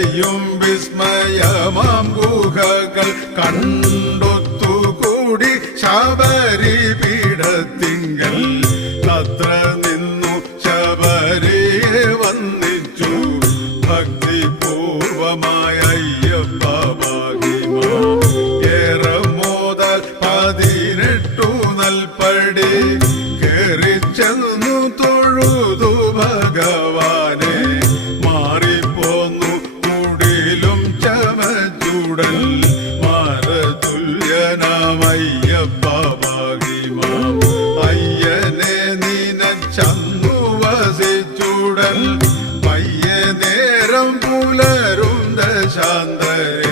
ചെയ്യും വിസ്മയമാം ഗുഹകൾ കണ്ടൊത്തുകൂടി ശബരി പീഠത്തിങ്കൽ തത്ര നിന്നു ശബരിയെ വന്ദിച്ചു ഭക്തിപൂർവമായ അയ്യപ്പ ഭാഗ്യമ ഏറെ മോദാൽ 18 നൽപടി കേറി ചെന്നു തൊഴുതു ഭഗവാനെ മാറിപ്പോന്നു കുടിലും ചമച്ചുടൽ മാരതുല്യനാമയ്യപ്പ ഭാഗ്യമ അയ്യനെ നിനച്ചന്നു വസിച്ചുടൽ പയ്യെ നേരം പുലരും ദശാന്തരെ